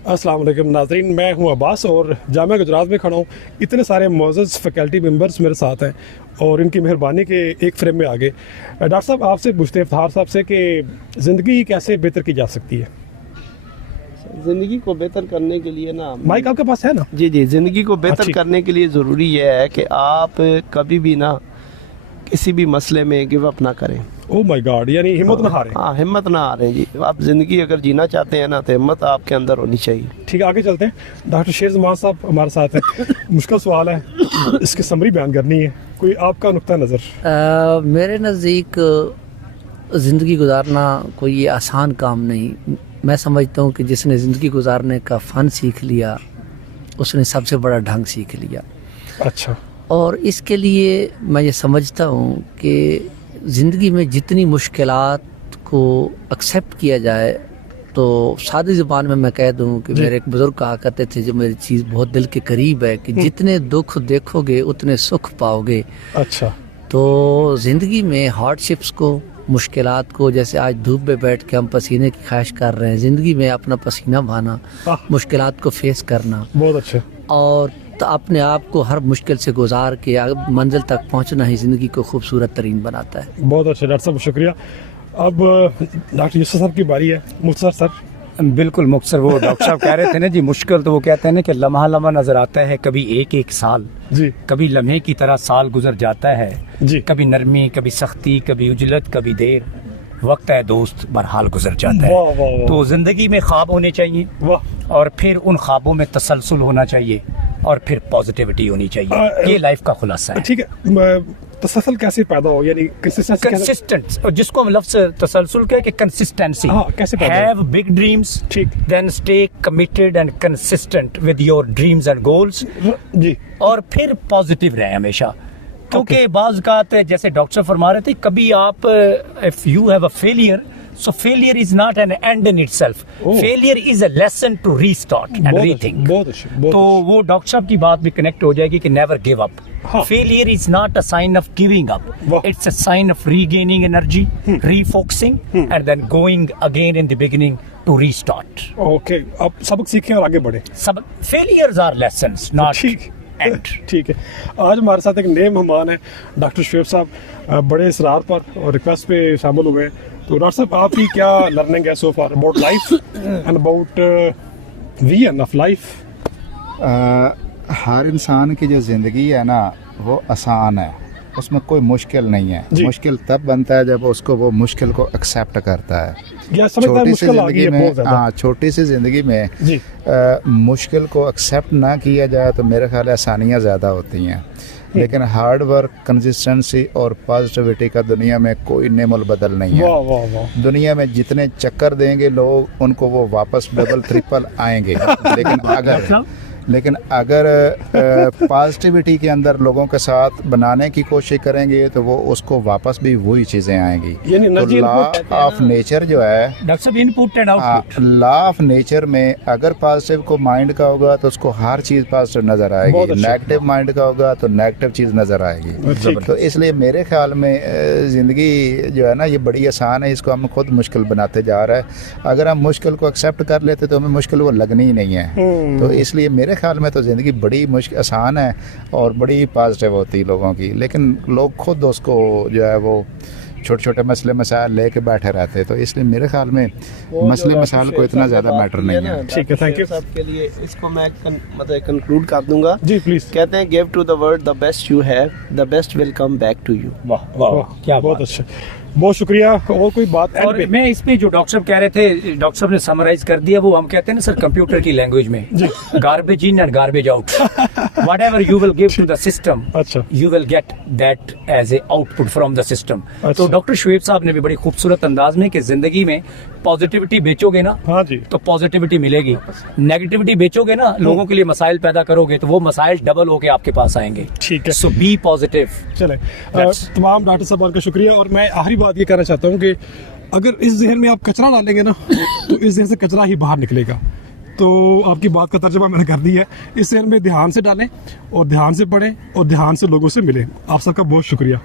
अस्सलाम वालेकुम नाज़रीन, मैं हूं अब्बास और जामिया गुजरात में खड़ा हूं। इतने सारे मोअज़्ज़ज़ फैकल्टी मेंबर्स मेरे साथ हैं और इनकी मेहरबानी के एक फ्रेम में आगे। डॉक्टर साहब, आपसे पूछते हैं इफ्तिखार साहब से कि ज़िंदगी कैसे बेहतर की जा सकती है? ज़िंदगी को बेहतर करने के लिए ना, माइक आपके पास है ना? जी, ज़िंदगी को बेहतर करने के लिए ज़रूरी यह है कि आप कभी भी ना किसी भी मसले में गिव अप ना करें। ओह माय गॉड, यानी हिम्मत ना हारें। हाँ, हिम्मत ना हारें जी। आप ज़िंदगी अगर जीना चाहते हैं ना तो हिम्मत आपके अंदर होनी चाहिए। ठीक है, आगे चलते हैं। डॉक्टर शेर जमान साहब हमारे साथ हैं। मुश्किल सवाल है, इसकी समरी बयान करनी है, कोई आपका नुक्ता नज़र? मेरे नज़दीक ज़िंदगी गुजारना कोई ये आसान काम नहीं। मैं समझता हूँ कि जिसने ज़िंदगी गुजारने का फ़न सीख लिया उसने सबसे बड़ा ढंग सीख लिया। अच्छा। और इसके लिए मैं ये समझता हूँ कि ज़िंदगी में जितनी मुश्किलात को एक्सेप्ट किया जाए, तो सादी ज़ुबान में मैं कह दूँ कि मेरे एक बुज़ुर्ग कहा करते थे, जो मेरी चीज़ बहुत दिल के करीब है, कि जितने दुख देखोगे उतने सुख पाओगे। अच्छा। तो ज़िंदगी में हार्डशिप्स को, मुश्किलात को, जैसे आज धूप में बैठ के हम पसीने की ख्वाहिश कर रहे हैं, ज़िंदगी में अपना पसीना बहाना, मुश्किलात को फेस करना, बहुत अच्छे, और तो अपने आप को हर मुश्किल से गुजार के मंजिल तक पहुंचना ही ज़िंदगी को खूबसूरत तरीन बनाता है। बहुत अच्छा डॉक्टर साहब, शुक्रिया। अब डॉक्टर यूसुफ साहब की बारी है। मुख्तसर सर। बिल्कुल मुख्तसर। वो डॉक्टर साहब कह रहे थे ना जी, मुश्किल, तो वो कहते हैं ना कि लम्हा लम्हा नजर आता है, कभी एक एक साल जी, कभी कभी लम्हे की तरह साल गुजर जाता है जी, कभी नरमी, कभी सख्ती, कभी उजलत, कभी देर, वक्त है दोस्त बहरहाल गुजर जाता है। वाह, वाह, वाह। तो जिंदगी में ख्वाब होने चाहिए, वाह, और फिर उन ख्वाबों में तसलसल होना चाहिए, और फिर पॉजिटिविटी होनी चाहिए। ये लाइफ का खुलासा है। ठीक है, तसलसल कैसे पैदा हो, यानी कंसिस्टेंट, जिसको हम लफ्ज़ तसलसल कहे कि कंसिस्टेंसी। कैसे पैदा हो? हैव बिग ड्रीम्स, ठीक, then stay committed and consistent with your dreams and goals जी, और फिर पॉजिटिव रहे हमेशा। क्योंकि बाज़ औक़ात जैसे डॉक्टर फरमा रहे थे, कभी आप if you have a failure, so failure is not an end in itself. Failure is a lesson to restart and rethink. तो वो डॉक्टर साहब की बात भी कनेक्ट हो जाएगी कि never give up. Failure is not a sign of giving up. It's a sign of regaining energy, refocusing, and then going again in the beginning to restart. Okay, आप सबक सीखें और आगे बढ़े। सब failures are lessons, not end. ठीक है। आज हमारे साथ एक नए मेहमान है, डॉक्टर शुएब साहब। बड़े इसरार पर और रिक्वेस्ट पे शामिल हो गए। तो डॉक्टर साहब, आपकी क्या लर्निंग है so far about life and about vision of life? हर इंसान की जो ज़िंदगी है ना, वो आसान है, उसमें कोई मुश्किल नहीं है। मुश्किल तब बनता है जब उसको वो मुश्किल को एक्सेप्ट करता है। छोटी सी ज़िंदगी में, हाँ, छोटी सी ज़िंदगी में मुश्किल को एक्सेप्ट ना किया जाए तो मेरे ख्याल आसानियाँ ज़्यादा होती हैं। लेकिन हार्ड वर्क, कंसिस्टेंसी और पॉजिटिविटी का दुनिया में कोई नेमोल बदल नहीं है। वाह, वाह, वाह। दुनिया में जितने चक्कर देंगे लोग, उनको वो वापस डबल ट्रिपल आएंगे। लेकिन अगर पॉजिटिविटी के अंदर लोगों के साथ बनाने की कोशिश करेंगे तो वो उसको वापस भी वही चीज़ें आएंगी। तो लॉ ऑफ नेचर जो है, input and output, law of nature में अगर पॉजिटिव को माइंड का होगा तो उसको हर चीज़ पॉजिटिव नज़र आएगी, नेगेटिव माइंड का होगा तो नेगेटिव चीज़ नज़र आएगी। तो इसलिए मेरे ख्याल में ज़िंदगी जो है ना, ये बड़ी आसान है, इसको हम खुद मुश्किल बनाते जा रहा है। अगर हम मुश्किल को एक्सेप्ट कर लेते तो हमें मुश्किल वो लगनी ही नहीं है। तो इसलिए मेरे ख्याल में तो ज़िंदगी बड़ी आसान है और बड़ी पॉजिटिव होती है लोगों की, लेकिन लोग खुद उसको जो है वो छोटे छोटे मसले मसाइल लेके बैठे रहते हैं। तो इसलिए मेरे ख्याल में मसले मसाइल को इतना ज़्यादा मैटर नहीं है। ठीक है, थैंक यू। सबके लिए इसको मैं मतलब कंक्लूड कर दूंगा जी, प्लीज। कहते हैं, give to the world the best you have, the best will come back to you. वाह वाह, क्या बहुत अच्छा, बहुत शुक्रिया। और कोई बात? और मैं इसमें जो डॉक्टर साहब कह रहे थे, डॉक्टर साहब ने समराइज कर दिया। वो हम कहते हैं ना सर, कंप्यूटर की लैंग्वेज में, garbage in and garbage out. Whatever you will give to the system, you will get that as a output from the system. तो डॉक्टर शुएब साहब ने भी बड़ी खूबसूरत अंदाज में कि जिंदगी में पॉजिटिविटी बेचोगे ना, हाँ जी, तो पॉजिटिविटी मिलेगी। नेगेटिविटी बेचोगे ना, लोगों के लिए मसाइल पैदा करोगे, तो वो मसाइल डबल होके आपके पास आएंगे। ठीक है, सो बी पॉजिटिव। चले, तमाम डॉक्टर साहब का शुक्रिया। और मैं आखिरी बात ये कहना चाहता हूँ कि अगर इस जहन में आप कचरा डालेंगे ना, तो इस जहन से कचरा ही बाहर निकलेगा। तो आपकी बात का तर्जुमा मैंने कर दिया है। इस जहन में ध्यान से डालें और ध्यान से पढ़ें और ध्यान से लोगों से मिलें। आप सबका बहुत शुक्रिया।